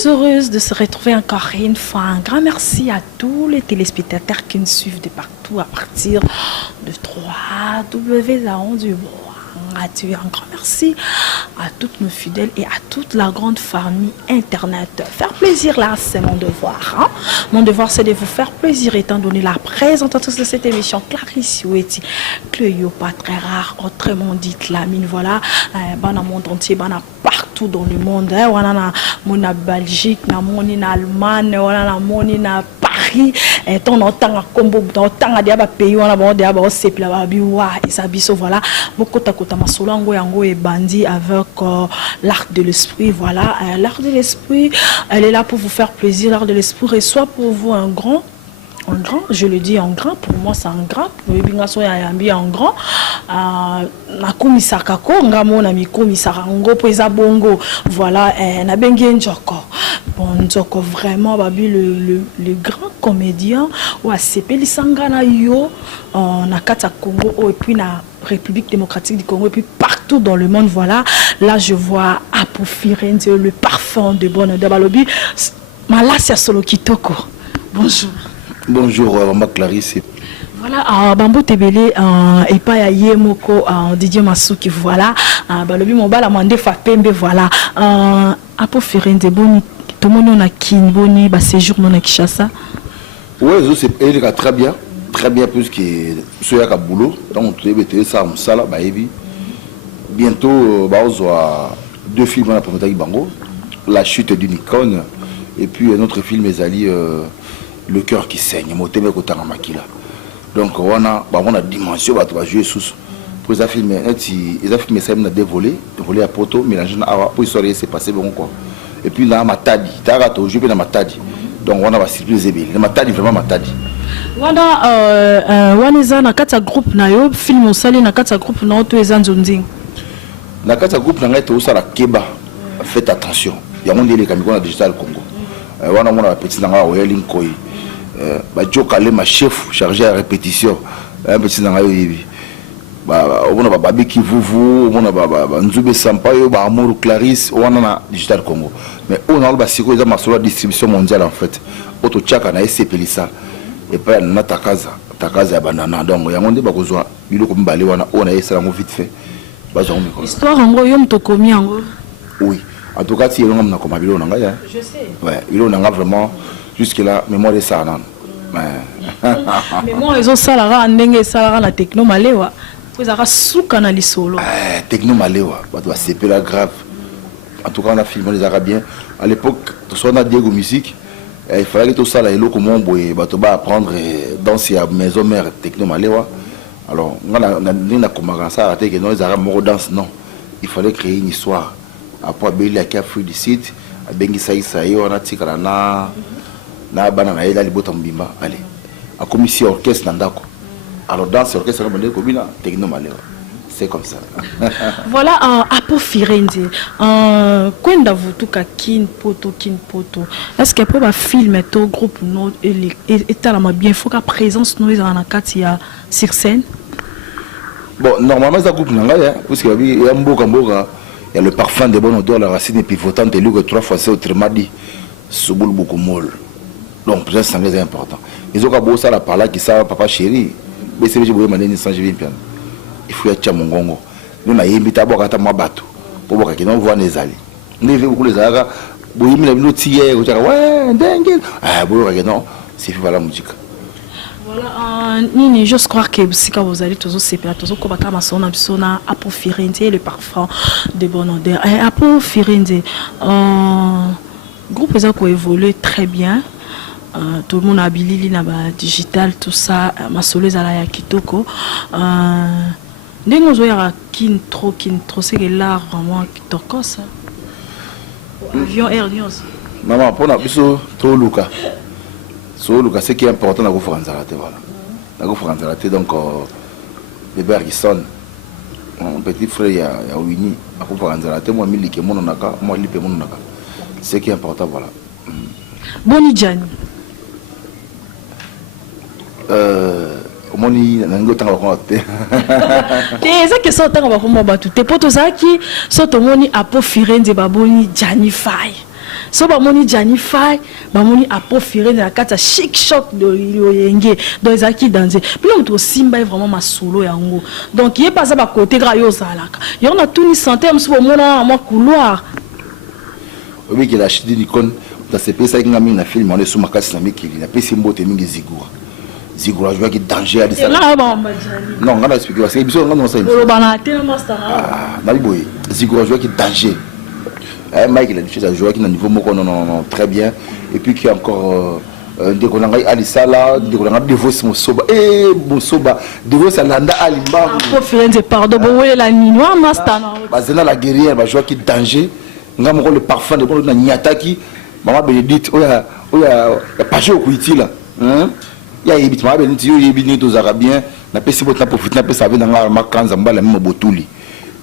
très heureuse de se retrouver encore une fois. Un grand merci à tous les téléspectateurs qui nous suivent de partout à partir de 3W à 11 du Radio. Un grand merci à toutes nos fidèles et à toute la grande famille Internet. Faire plaisir là, c'est mon devoir. Hein? Mon devoir, c'est de vous faire plaisir étant donné la présentatrice de cette émission, Clarisse Oueti. Cléo, pas très rare, autrement dit Lamine. Voilà, dans le monde entier, partout dans le monde. Voilà, mon Belgique, mon Allemagne, voilà, mon Paris. Et ton entend à combo, ton temps à diaba pays, on a bon diaba, c'est pla babiwa, et ça biso, voilà. Beaucoup de kota masolango yango et bandi avec l'arc de l'esprit, voilà. L'arc de l'esprit, elle est là pour vous faire plaisir. L'arc de l'esprit reçoit pour vous un grand, je le dis en grand, pour moi c'est un grand, pour les bingaso yambi en grand, na komisaka ko ngamo na mikomisaka ngo pesa bongo, voilà, na bengi njoko. Bon, njoko vraiment babi le grand comédien ou a sepeli sangana yo na kata Congo et puis na République démocratique du Congo et puis partout dans le monde, voilà. Là je vois Apo Firenze, le parfum de bonne de balobi Malasia Solo Kitoko. Bonjour. Bonjour, Maman Clarisse. Voilà, Bambo Tebele, et pas à Yemoko, Didier Masuki, voilà. Balobi Mobala Mande Fapembe, voilà. Apo Firenze, Boni, tout le monde a kin, Boni, séjour non à Kishasa. Oui, c'est très bien. Très bien, puisque ce y a boulot. Donc, tu es ça, Moussala, Baebi. Bientôt, on a 2 films à la Bango. La chute d'une icône. Et puis, un autre film, Ezali. Le cœur qui saigne, donc on a dimension, on va jouer sous pour les films, ça m'a dévolé à poto, mélanger pour histoire c'est passé bon quoi. Et puis là matadi, t'as joué dans matadi, donc on a la surprise le matadi vraiment matadi. Waneza na kata groupe na yo film osali na kata groupe na to ezanzonding. Na kata groupe na ngata osala keba, faites attention. Il y a mon délai comme on digital Congo. On a mon petit nanga Oyeling Koi. Badjo Kalema chef chargé à répétition un petit dans on a babi qui vous on a Nzube Sampayo Amour Clarisse on a digital Congo mais on a le basiko ils ont la distribution mondiale en fait auto chaka na SCP ça et pas na takaza ya banana donc il y a monde bakozwa bilo ko mbali wana on a essayé vite fait bazo miko histoire ngo yo mtokomi ngo oui en tout cas si on a comme bilo nanga ya je sais ouais bilo nanga vraiment jusque là mémoire de ça non mais moi ils ont salara ndenge salara na techno malewa vous avez souka na lisolo techno malewa ba c'est pas grave en tout cas on a filmé les arabiens à l'époque tout ça on a Diego musique il fallait que tout ça là elo comment boy ba to ba apprendre danser à maison mère techno malewa alors on a commencé ça que non les arabes mo danse non il fallait créer une histoire après Beli qui a fait du site bengi ça yo on a tikala na banana ila libota mbimba allez a commission orchestre nandako alors dans ce orchestre on a commis techno malewa c'est comme ça. Voilà Apo Firenze kwenda vutuka kin poto est-ce que pour ba film to groupe no et tellement bien faut ka présence nous en kati ya sur scène. Bon normalement ça groupe nanga ya parce que il y a mboka il y a le parfum de bonne odeur la racine pivotante et lui que 3 fois c'est autrement dit soboul beaucoup molle. Donc, c'est très important. Ils ont beau ça par là qui savent papa chéri. Mais c'est je voulais m'amener sans je viens piano. Il faut être chamongongo. Nous na yimita boka ta mabato. Pour boka qui non voit les ali. Nous vivons beaucoup les aga. Boyi mi na bino tiye ko taka ouais dengue. Ah boka que non, c'est fait la musique. Voilà nini je crois que si quand vous allez tous ces plateaux ko baka masona bisona Apo Firenze le parfum de bonne odeur. Apo Firenze groupe ça ko évolue très bien. Tout le monde a bilili na ba digital tout ça masolo ezala ya kitoko ndenge ozoyaka kin trop c'est que l'art vraiment kitoko ça avion air news maman pona biso to luka so luka c'est qui est important na ko franza la voilà na ko franza la donc le Bergson mon petit frère ya Winnie na ko franza la moi milike mono naka moi lipe mono naka c'est qui est important voilà. Boni Jani moni nango tanga ko te eza que ça tanga ko mo batu te poto zaki so to moni Apo Firenze baboni Jani Fai so bamoni Janify bamoni Apo Firenze na kata chic choc de Loyenge donc ezaki danger puis on simba vraiment masolo yango donc il est pas ça ba côté gra yo zalaka yo na tout ni santé mso mona moi couloir obi ki la chidi nikon dans ces pays ça ngami na film on est sous makasi na mikili na pesi mbote mingi Zigura je vois qu'il danger à ça non on va expliquer parce que biso on ça le banaté na master na liboy Zigura je vois qu'il danger Mike il a dit ça jouer qui na niveau moko non très bien et puis qui encore Ndekolanga Alisala Ndekolanga Devos Mosoba Mosoba Devos Alanda Alimba Apo Firenze pardon bon la ninois master bazena la guerrière ba jouer qui danger ngam le parfum de bon na nyataki maman Bénédicte oya pacho kuitila ya yebit maman Bénédicte yo yebini to zarabien na pesi bot na profiter na pesa vina nga makanza mbala même botuli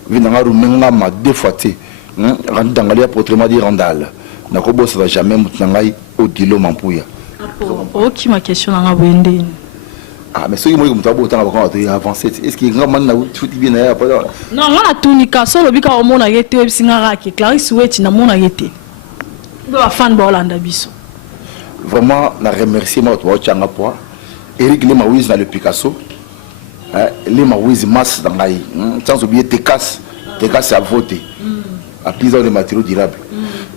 vina nga rumenga ma deux fois té randangalia portrait di randal na ko bossa jamais mutangai odilo mampuya ok ma question nga bwende ah mais soki moi comme tabo tanga bakon to avancer est-ce que grand man na tout bien na pas non nga tunika solo bika o mona yete bisinga raki Clarisse Weti na mona yete do fan ba Holanda biso vraiment na remercier moi to changa poa Eric Lema Wiz na le Picasso Lema Wiz masse dans ngai sans oublier Tekas à voter à plusieurs de matériaux durables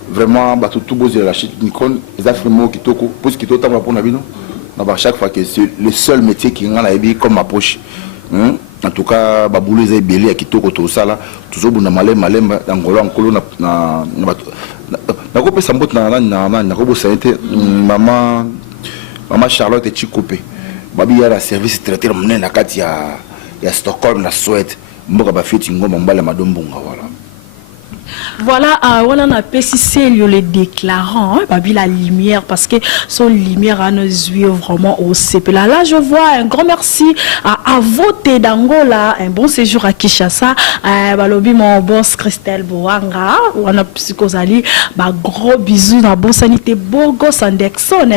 vraiment bah tout beau de la chute Nikon les affirmés qui toko parce que tout temps pour nabino na chaque fois que c'est le seul métier qui ngana ebi comme approche en tout cas ba boulot ezay belé qui toko to sala toujours buna malemba ngolo nkolo na ko pesa mbot na ko bossa été maman Charlotte Chikopé babi ya la service traiteur mné na kati ya Stockholm na Suède mboka ba feti ngoma mbala madombunga voilà on a appelé c'est le déclarant babi la lumière parce que son lumière a nos yeux vraiment au CP là je vois un grand merci à voter d'Angola un bon séjour à Kinshasa balobi mon boss Christelle Boanga on a psychosali ba gros bisous na bon sanité bogo Sandexon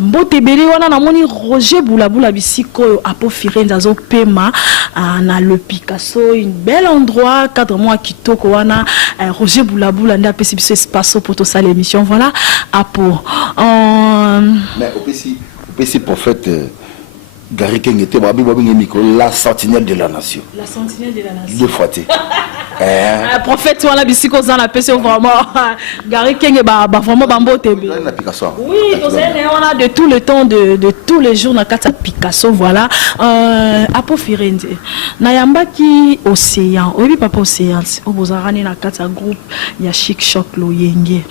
mbote belé wana na moni Roger Boulabula bisiko Apo Firenze azo pema na le Picasso une bel endroit cadre moi kitoko wana Roger Boulabula nda pesi biso espace pour tout ça l'émission voilà Apo mais au PC prophète Gary Kengete babi micro la sentinelle de la nation deux fois prophète wala bisiko za na pesi vraiment Gary Kenge ba vraiment bambote be oui on a de tout le temps de tous les jours na kata Picasso voilà Apo Firenze na yamba ki océan obi papa océan obozarani na kata groupe ya Chic Choc Loyenge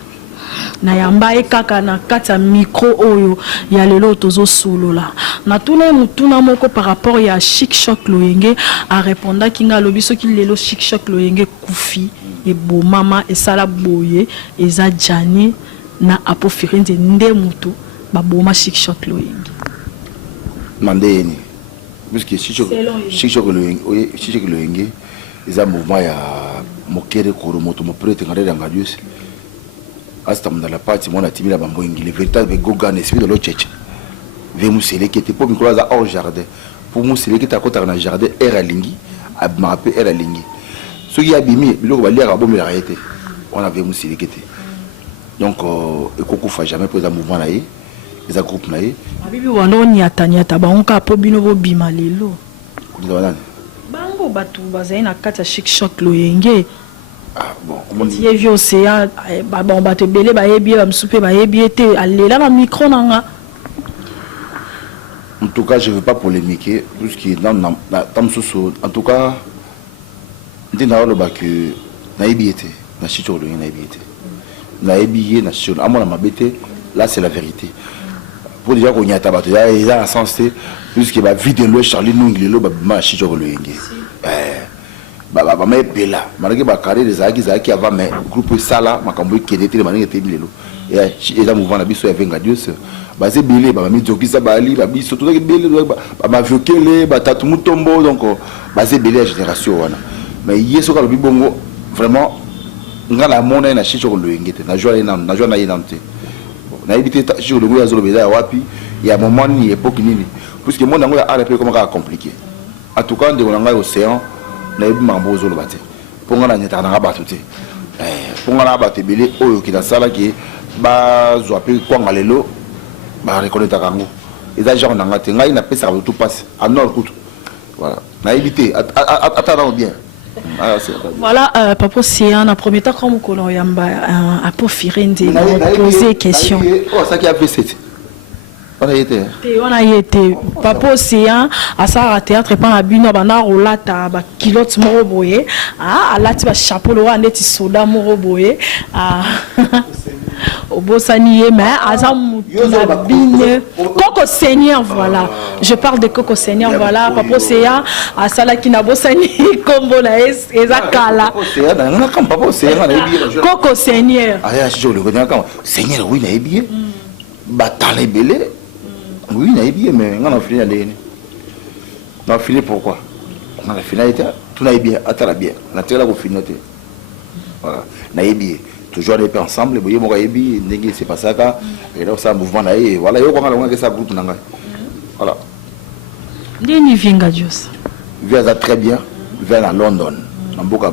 na yamba ekaka na kata micro oyo ya lelo tozo solola na tuna mutuna moko par rapport ya Chic Choc Loyenge a répondre kinga lobi soki lelo Chic Choc Loyenge kufi e bo mama e sala boye eza jani na Apo Firenze nde mutu ba boma Chic Choc Loyenge mandeni puisque Chic Choc Loyenge eza mouvement ya mokere koro moto mo prêtre ngare nga Dieu hasta dans la partie mon atimi la bambo ingile véritable goga esprit de l'autre ve musele qui était pour micro za hors jardin pour musele qui était à côté dans jardin era lingi abma appelé era lingi ce qui a bimi biloko ba lira bombe la été on avait musele qui était donc ekoko fa jamais pour un mouvement là les groupe là bibi wana oni atanyata banka po bino bo bima lelo bango batu bazaina kata Chic Choc Loyenge bon si vieux océan bon ba te belé ba yebi ba msupe ba yebi été alela na micro nanga en tout cas je veux pas polémiquer puisque dans tamsusu en tout cas ndina lo ba que na yebi été na Chic Choc Loyenge na yebi été na yebi na Chic amona mabete là c'est la vérité pour déjà qu'on y a tabato il y a un sens puisque ba vide le Charlie Nungli lo ba ma Chic Choc Loyenge ba me bela malgré ba carré des zaki avant mais groupe sala makambo kedete maninga tebilelo et là mouvement na biso ya venga Dieu ba ze belé ba mi jokisa ba ali ba biso tout que belé ba viokele ba tatu mutombo donc ba ze belé génération wana mais yeso ka lobi bongo vraiment ngala mona na Chic Choc Loyenge te na joie na yenante na éviter Chic Choc Loyenge azolo bela wapi ya moment ni époque nini puisque mon nango ya RP comment compliqué en tout cas de nganga océan na yebi mambo zolo bate ponga na nyeta na ba tout pour nga ba tebele oyo ki na sala ki ba zo pe kwanga lelo ba reconnaître kango eza genre na ngate ngai na pesa tout passe à nord kutu voilà na éviter attends bien. Voilà, Papa c'est un premier temps comme on yamba à Pofirende poser question. Oh ça qui a fait c'est on a été Papa Océan à ça théâtre pas la bino bana rolata ba kilote moro boye ah alati ba chapeau lo andeti soda moro boye ah Obosani mais asa mutuna bine Coco Seigneur voilà je parle de Coco Seigneur voilà Papa Océan à sala ki na bosani kombo na ezakala Coco Seigneur ah je le connais quand Seigneur oui na bien batale belé. Oui, on a bien, mais on a fini à l'année. On a fini pourquoi? On a fini à tout n'a bien, attends bien. On a tiré la finalité. Voilà, on a bien. Toujours les ensemble, vous voyez, mon gars, c'est pas ça, et là, ça mouvement là, et voilà, il y a que ça groupe. Voilà. Deni vinga Dios. Vient très bien, vient à London. On boka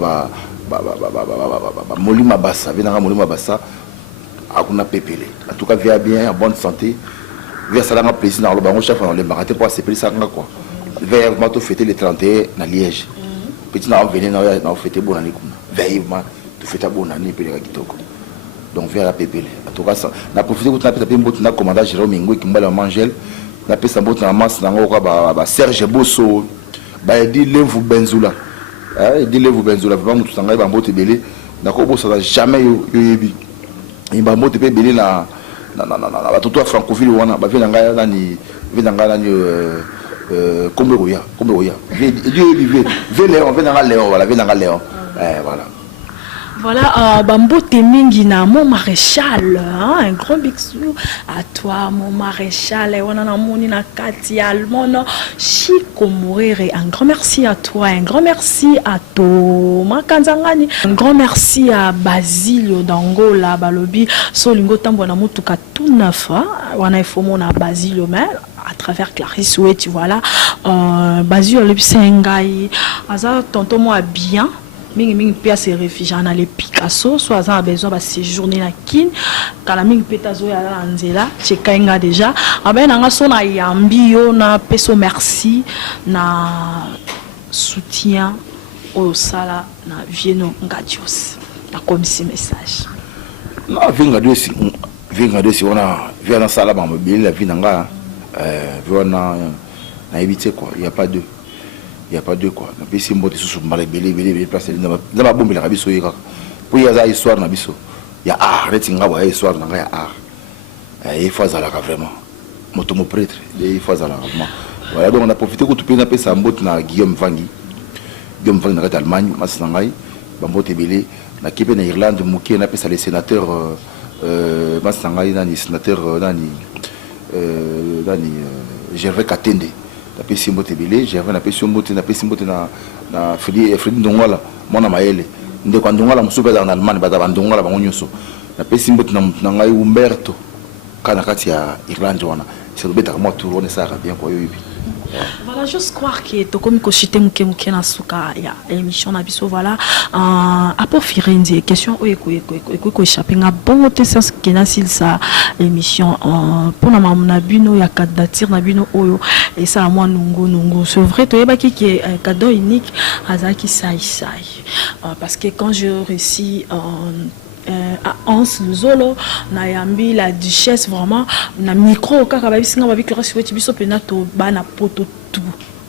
Molima Bassa, vient à Molima Bassa, à Kuna Pépélé. En tout cas, vient bien, en bonne santé. Vers ça, on a plaisir dans le banc, chef, on l'a baraté pour accepter ça, quoi. Vers moi, tu fêter le 31 à Liège. Petit, on venait, on a fêté bonne année. Vers moi, tu fêtes bonne année, puis les Kitoko. Donc, vers la pépélé. En tout cas, on a profité de la commandant Jérôme Mingo qui m'a mangé. On a fait sa botte dans la masse, on a Serge Bosso, il dit Levu Benzoula. Il dit Levu Benzoula, vraiment, tout le temps, il belé. D'accord, ça n'a jamais eu. Il m'a monté belé là. Non, tout toi francophile on a vient nani Komberoya Léon voilà voilà Bambote mingi na mon maréchal un grand bisou à toi mon maréchal on a moni na kati almono Chico Morere un grand merci à toi un grand merci à Thomas Kanzangani un grand merci à Basilio d'Angola balobi solingo tambo na mutuka tout neuf wana ifomo na Basilio mais à travers Clarisse Oueti voilà Basilio le Sengai aza tonton moi bien mingi pia se réfugier na les Picasso soit ça a besoin de séjourner na kin kala mingi petazo ya la nzela chekainga déjà aben nga sona yambi yo na peso merci na soutien au sala na vieno ngadios na comme si message na vinga dosi on vient dans sala ba mobile la vie nga vona na éviter quoi il y a pas de il y a pas de quoi na pesi mbote sous malé belé place na ba bombe la biso yeka pour y a histoire na biso ya arrête ngaba histoire na ya il faut ça là vraiment moto mo prêtre il faut ça là vraiment voilà donc on a profité que tout pe na pesa mbote na Guillaume Vangi na Allemagne masina ngai ba mbote belé na kipe na Irlande mukie na pesa les sénateurs masina ngai nani sénateur nani Gervais Katende na pesi mbote belé Gervais na pesi mbote na Frédéric Ndongala mona maele ndeko Ndongala musupe dans Allemagne ba Ndongala bango nyonso na pesi mbote na ngai Umberto kana kati ya Irlande wana c'est le beta moi tout on ça bien quoi yobi. Voilà, juste croire que to comme koshite muke na suka ya émission na biso voilà à Pofirende question ko échapper nga bon te sens que na sil sa émission pour na mamuna bino ya candidature na bino oyo et ça moi nungu c'est vrai to yeba ki un cadeau unique azaki sai parce que quand je réussis à Hans Luzolo na yambi la duchesse vraiment na micro kaka babisinga babikira siweti biso pena to bana poto tout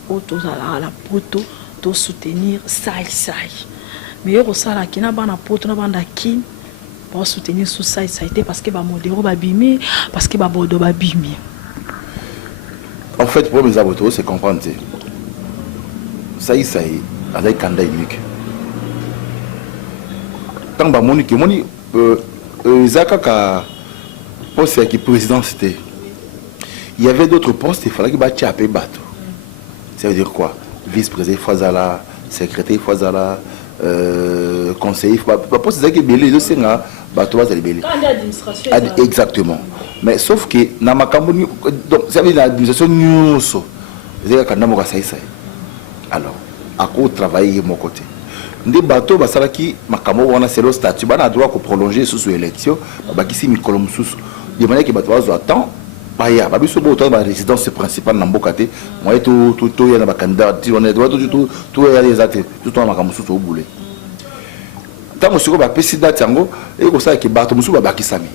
auto la poto to soutenir sai mais yo sala kina bana poto na banda kin pour soutenir sous sai parce que ba modéro babimi parce que ba bodo babimi en fait pour mes abotos c'est comprendre sai avec kanda unique tant ba moni Zaka poste qui président c'était il y avait d'autres postes il fallait que ba tchapé bateau ça veut dire quoi vice-président Fazala secrétaire Fazala conseiller pas poste ça qui belé de senga bateau va belé exactement mais sauf que na makambo donc ça veut dire l'administration nyuso zeka kana mo ka sai alors à quoi travailler mon côté des bateaux basalaki makambo wana c'est le statut bana droit ko prolonger sous élection bakisi mikolo mususu de manière que bato bazo attend baya babiso bo to ba résidence principale na mboka te moi tout ya na ba candidat on est droit tout ya les até tout to makambo mususu au boulé tant siko ba pesi date yango e ko sa ki bato mususu ba bakisami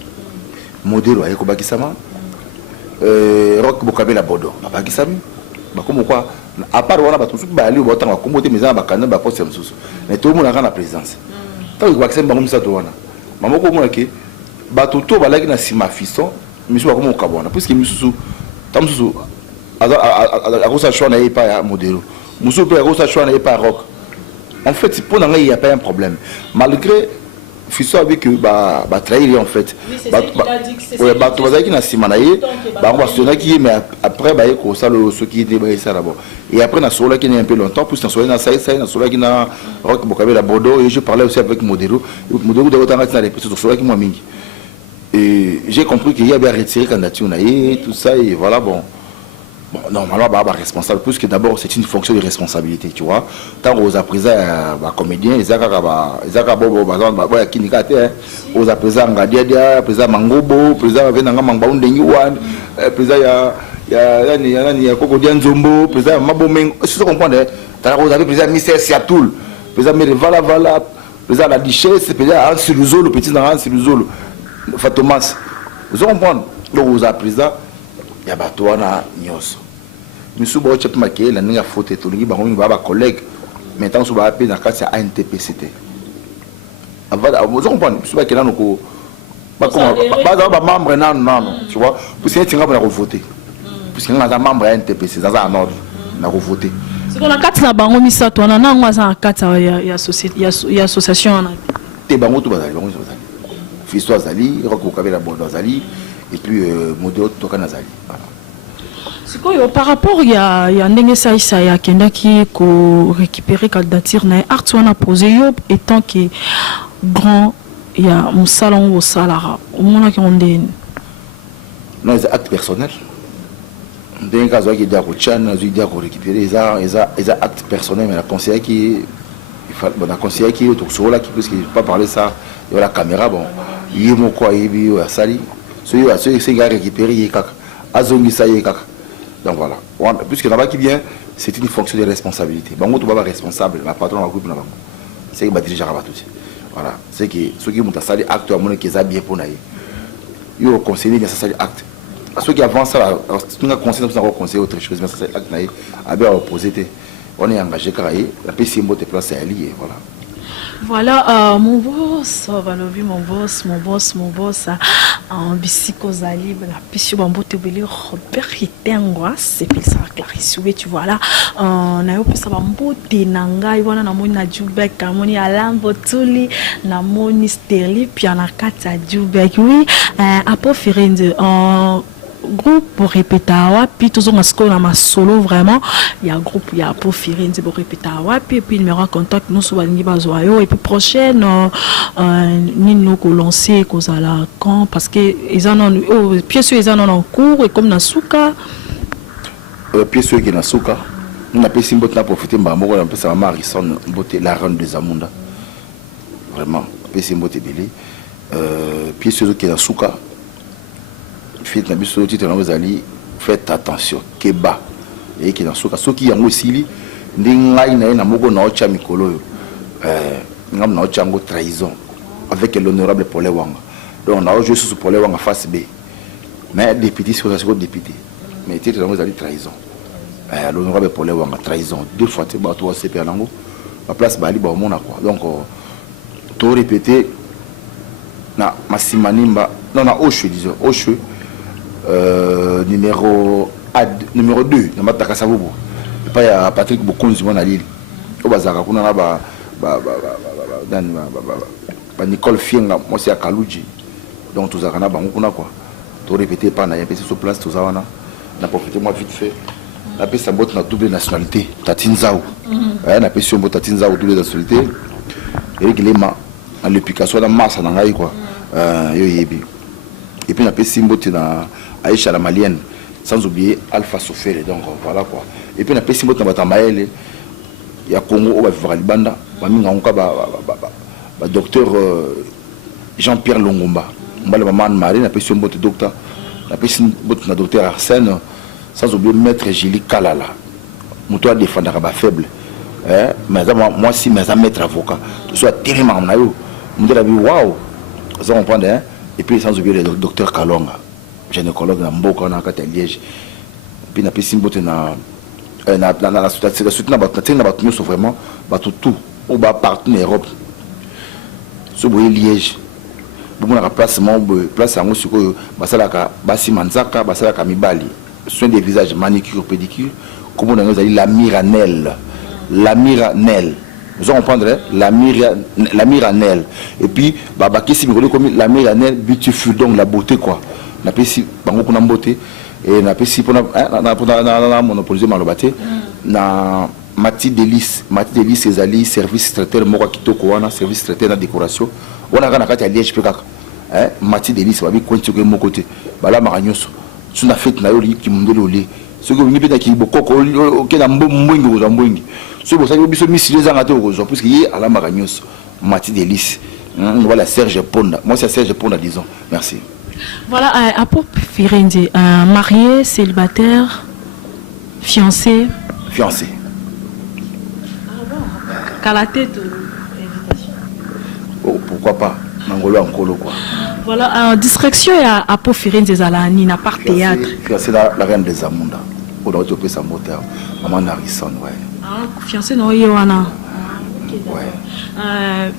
modelo ay ko bakisama rock bokabela bodo ba bakisami bakomo quoi à part wana bato mususu ba ali bo tanga kombo te meza ba candidat ba poste mususu mais tout le monde a la présidence tant ko bakisami bango mususu to wana mamoko mo ke bato to balaki na sima fiston monsieur bakomo kabona parce que mususu tamsusu a kosa choix na y pas modelo mususu pe a kosa choix na y pas rock en fait pour il y a pas un problème malgré fiston avec que ba trahir en fait bato bazaki na sima na ye ba kwasiona ki mais après ba ko ça le ce qui était ba ça d'abord et après na sola qui est un peu longtemps plus na sola na ça na sola qui na rock bokabela bodo et je parlais aussi avec modelo de autant na les petits sola qui moi mingi. Et j'ai compris qu'il y avait à retirer candidature tout ça et voilà bon normalement bah responsable puisque d'abord c'est une fonction de responsabilité tu vois tant aux apprésents bah comédiens ils ont bobo bah kinikate aux apprésents ngadia présent mangobo présent venanga mangba ndengi wan présent ya koko dianzombo présent mabomengo si tu comprends t'as vous avez présent Mister Siatoul présent mais voilà présent la duchesse présent Ansiluzo le petit dans Ansiluzo Fatomas, vous comprenez? Donc vous avez pris ça, il y a Batouana Nyos. Nous sommes au chef maquillé, la n'a faute tout le monde, va collègue. Maintenant, nous avons appelé dans le cas de ANTPCT. Vous comprenez? Nous sommes là, nous sommes membre, non, tu vois, pour que nous avons voté. Parce que nous sommes membre ANTPCT, dans un ordre, nous avons voté. C'est qu'on a 4 na bango misato, on a un 4 il y a association. T'es bango tout bazali, bango tout bazali. Fiston Azali, Rokokabela Bondo Azali, et puis Modelo Tokan Azali. Voilà. Par rapport, il y a Ndenge Saïsa qui ko récupérer candidature na Artuana posé étant que grand il y a un salon au Salara. Au moment qui on dit non, c'est acte personnel. Ndenge Kazo qui dit à Chan, a dit à récupérer les actes personnels mais la conseiller qui la conseiller qui est sur là qui parce qu'il pas parler ça il y a la caméra bon il mo quoi il y a sali ceux gars récupérer kaka azongi ça kaka donc voilà puisque là-bas qui vient c'est une fonction de responsabilité bango to baba responsable la patron va groupe na bango c'est que ba diriger ba tout voilà c'est que ceux qui montent sali acte à mon qui ça bien pour naïe yo conseiller bien ça sali acte ceux qui avancent ça nous conseiller ça conseiller autre chose mais ça c'est acte naïe a bien opposé on est engagé car la PC mot place est lié voilà. Voilà, mon boss, Valovi, mon boss, en bicycle Zali, la piscine Bambo Tebeli, Robert Hitengwa, c'est puis ça Clarisse, tu vois là, on a eu plus ça Bambo Tenanga, il y a un na Djoubek, un Alain Botuli, na moni Sterli, puis on a 4 à Djoubek, oui, à Pofirinde, groupe pour répéter puis tout ça qu'on a solo vraiment il y a un groupe il y a pour faire pour répéter puis il me contact nous sur les bazoyo et puis prochaine nous ko lancer cause à la quand parce que ils en ont pièces ils en ont en cours et comme Nasuka pièces qui Nasuka on a pu simboter profiter mbamoko on peut ça Marison beauté la reine des Amunda vraiment peut simboter belé pièces qui Nasuka faites faites attention keba et qui dans ce qui yango sili ndingai na moko na ocha mikolo ngam na ocha ngo trahison avec l'honorable Paul Wanga donc on a joué sur Paul Wanga face B mais député c'est quoi député mais était dans les trahison l'honorable Paul Wanga trahison deux fois tu vas toi CP nango la place bali ba mona quoi donc tout répéter na masimanimba non na oche disons oche numéro 2 na mataka sabubu pas ya Patrick Bokonzi mona lili o bazaka kuna na ba Nicole Fienga moi c'est à Kaluji donc tous akana bango kuna quoi to répéter pas na ya sur place tous awana na profiter moi vite fait la paix sa botte na double nationalité Tatinzao na paix sur botte Tatinzao double nationalité et Gilema en l'application na massa na ngai quoi yo yebi et puis na paix simbote na Aïcha la malienne sans oublier Alpha Sofere donc voilà quoi et puis na paix simbote na batamaele ya Congo au va vivre libanda docteur Jean-Pierre Longomba, maman Marie, n'a pas su un docteur, n'a pas su un docteur Arsène, sans oublier maître Gilles Kalala. Mon toit défendre à faible. Mais moi, si mes maître avocat, je suis tellement en aïe. Mon toit dit waouh, ça on prend, et puis sans oublier le docteur Kalonga, gynécologue dans Mboka, dans la Liège. Puis n'a pas su la suite vraiment tout au bas partout en Europe. Ce bois Liège. Beaucoup de place en sur Basalaka, Bassi Manzaka, Basalaka Mibali. Soin des visages, manicure, pédicure. Comme on a dit la miranelle. La miranelle. Vous en comprendrez la miranelle. Et puis, Babaki, si vous comme la miranelle, beautiful, donc la beauté quoi. On a pas si, beaucoup de beauté. Et on a pas si, pour monopoliser Malobaté. Na Mati Délice, c'est Ali, service traiteur, Mora Kitoko, service traiteur dans la décoration. On a un cas à Liège, Mati Délice, on va bien de mon côté. Bala Maragnos, c'est une fête qui m'a donné. Ce que vous avez dit, c'est que vous avez dit, c'est pour ça que vous avez mis les ans parce qu'il y a la Maragnos, Mati Délice. Voilà Serge Ponda. Moi, c'est Serge Ponda, disons. Merci. Voilà, à Pop Firenze, marié, célibataire, fiancé. Fiancé. Qu'à la tête invitation. Oh, pourquoi pas Mangolo en colo quoi. Voilà, distraction à Pop Firenze Zalani, n'a pas théâtre. Fiancé la reine des Amunda. On doit trouver sa moteur. Maman Harrison, ouais. Fiancé non Yoana. Ouais.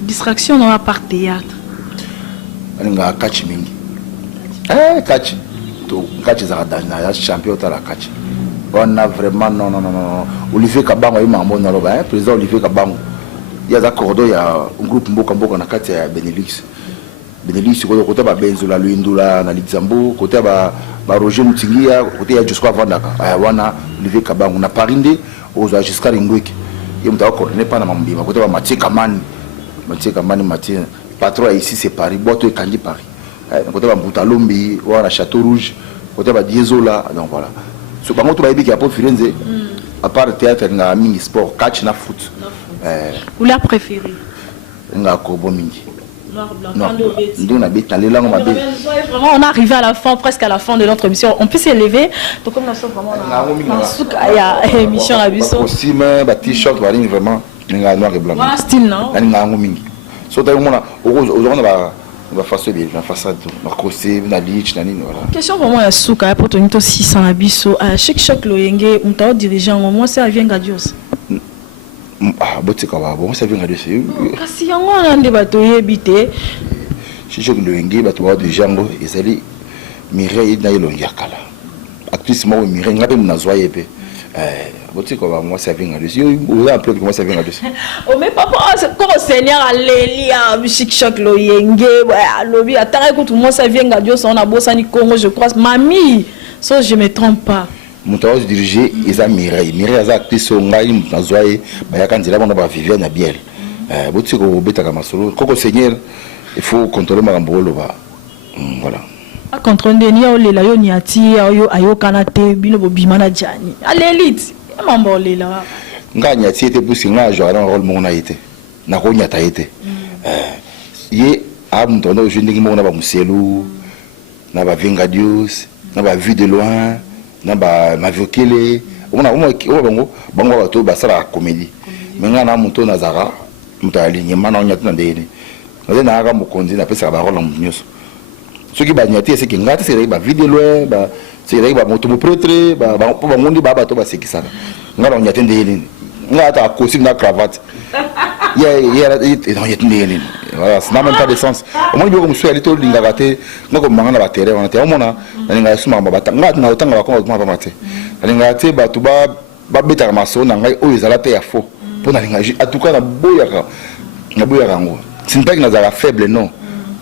Distraction non à part théâtre. On a catch mingi. Catch. To catch Zaradana, champion de la catch. On a vraiment non. Olivier Kabango est membre de l'OBA, président Olivier Kabango. Il y a un cordon, il y a un groupe Mboka na kati ya Benelux. Benelux côté ba Benzola Luindula na Luxembourg, côté ba Roger Mutingia, côté ya Jusqu'à Vandaka. Wana Olivier Kabango na Parinde aux Jusqu'à Ringweki. Il m'a coordonné pas na Mambima, côté ba Mathieu Kamani. Mathieu patron ici c'est Paris, boîte et Kandi Paris. Côté ba Mbutalombi, wana Château Rouge, côté ba Diesola, donc voilà. So bango to baby qui a pas Firenze à part théâtre na mini sport catch na foot. Vous la préféré Nga Kobo mingi. Noir blanc. Non. On a bête les langues Vraiment on est arrivé à la fin, presque à la fin de notre émission. On peut s'élever. Donc comme nous sommes vraiment il y a émission à Bisso. Aussi mais ba t-shirt vraiment nga noir et blanc. Voilà style non. Nga mingi. So ta mona aujourd'hui on va faire ça bien, on va faire ça tout. On va crosser, on a lich, voilà. Question vraiment à Souka pour tenir 600 à Bisso. Chaque loyenge, on t'a dirigeant au moins ça vient Gadios. Botte quoi bon ça vient Gadios. Kasi yango na ndeba to yebite. Chaque loyenge ba to dirigeant ezali Mireille na yelongakala. Actrice mo Mireille ngabe mnazoye pe. Botte quoi moi ça vient Gadios. Vous avez appelé comment ça vient Gadios. Oh mais papa c'est comme Seigneur Alléluia musique choc loyenge lobi attends écoute moi ça vient Gadios on a bossa ni Congo je crois mamie ça je me trompe pas. Mon travail diriger eza Mireille a actrice ngai mnazoye ba yakanzela bana ba Viviane Biel. Botte ko beta kama solo koko Seigneur il faut contrôler makambo loba. Voilà. A contrôler ni olela yo ni ati ayo kanate bino bobimana jani. Alélite mambo lela. Nganya ati était pour singa jouer un rôle mon été. Na ko nyata été. Ye am tono jeune ngi mona ba muselu na ba Vingadius na ba vue de loin na ba mavokele ona bango ba to ba sala comédie. Menga na muto na zara mutali nyema na nyata na ndeni. Na aka mukonzi na pesa ba rôle nyoso. Ce qui va nyati c'est que ngati c'est ba vue de loin ba c'est ba moto prêtre ba ngondi ba to ba sekisana. Ngalo nyati ndeni. Ngata costume na cravate. Voilà, ça n'a même pas de sens. Au moins, je suis allé tout le monde, je suis allé à terre, on était au monde, on est allé sur ma bataille, on a autant de vacances, on a maté. On est allé à tout bas, bête à maçon, on a allé aux alatés à faux. Pour aller à tout cas, na boyarango. C'est pas que nous avons faible non.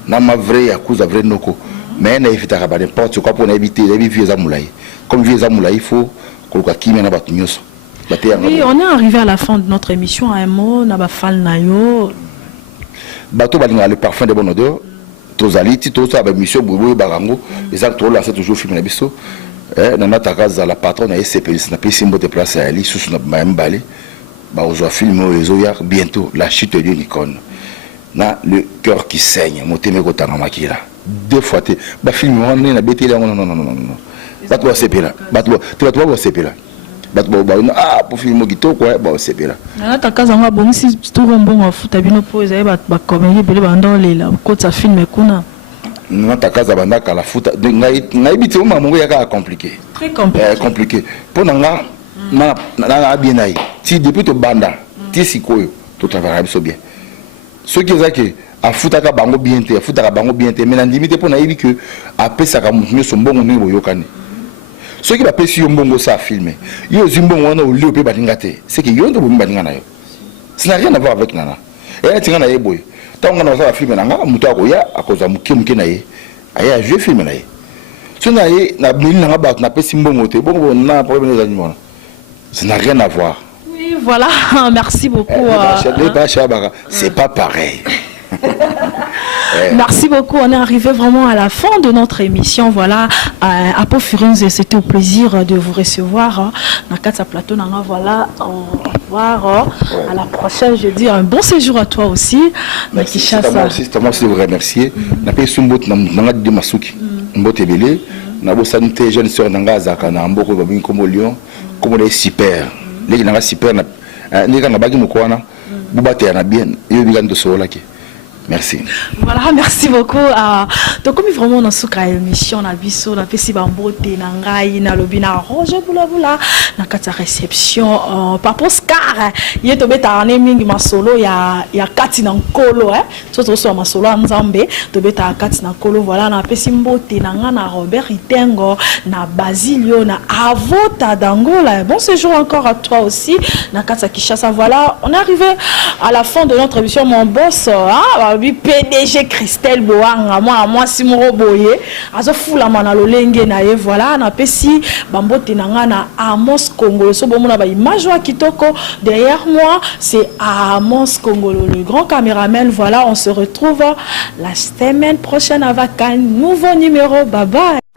Na ma vraie à cause vraie noko. Mais on évite à n'importe quoi pour éviter les vieux amoulay. Comme vieux amoulay, il faut que le qui mène à battre. Oui, on est arrivé à la fin de notre émission. À un mot, on a fait le bateau balinga le parfum de bonne odeur. Tozaliti, tout ça, monsieur Boubou Barango. Les acteurs là, c'est toujours film na biso. Dans notre casa, la patronne a SCP, n'a pas simbo de place à Ali, sous na même balé. bah aux film bientôt la chute de l'icône na le cœur qui saigne moteme ko tanga makila deux fois te ba film on na betela non batwa sepela batwa tu sepela batwa ba ah pour film gito quoi ba sepela na ta kaza nga bon si tout bon futa bino pose ba comédie bele ba ndolela ko ta film kuna na ta kaza banda kala futa ngai bitimo mamungu yaka compliqué très compliqué compliqué pour nga na bien ai ti depuis to banda ti sikoyo to travailler so bien ce qui est que a futaka bango bien te futaka bango bien te mais na limite pour na yebi que a pesa ka mutu so mbongo ni boyokani ce qui va pesi yo mbongo ça filmer yo zimbongo wana o leo pe balinga te c'est que yo ndo bomba balinga na yo ça n'a rien à voir avec nana et tinga na yeboy tanga na ça filmer nanga mutu akoya akoza muke na ye aya je filmer na ye so na ye na mili nanga ba na pesi mbongo te bongo na problème des animaux ça n'a rien à voir. Oui, voilà, merci beaucoup. C'est pas pareil. Merci beaucoup. On est arrivé vraiment à la fin de notre émission. Voilà, à Pau Firenze, c'était au plaisir de vous recevoir. Nakatsa Plateau, voilà, au revoir. À la prochaine, je dis un bon séjour à toi aussi. Merci. C'est à moi aussi de vous remercier. Napé Sumbot, Nanga de Masuki, Mbote Belé, Nabo Santé, jeune sœur Nanga Zaka, Namboko, Babin Komo Lyon, comme on est super. Les gens super, les gens bagi mukwana, bubate na bien, yo bigan de solaki. Merci. Voilà, merci beaucoup. Donc comme vraiment dans ce cas émission na biso na pesi bambote na ngai na lobina Roger Boula na kata réception papa Oscar ye to beta na mingi masolo ya kati na nkolo so so masolo nzambe to beta kati na nkolo voilà na pesi mbote na nga na Robert Itengo na Basilio na Avota d'Angola. Bon séjour encore à toi aussi na kata Kishasa. Voilà, on est arrivé à la fin de notre émission mon boss PDG Christelle Boanga moi Simoro Boye azo fula mana lolenge na ye voilà na pesi bambote nanga na Amos Congolo so bomona ba image wa kitoko derrière moi c'est Amos Congolo le grand caméraman. Voilà, on se retrouve la semaine prochaine avec un nouveau numéro. Bye bye.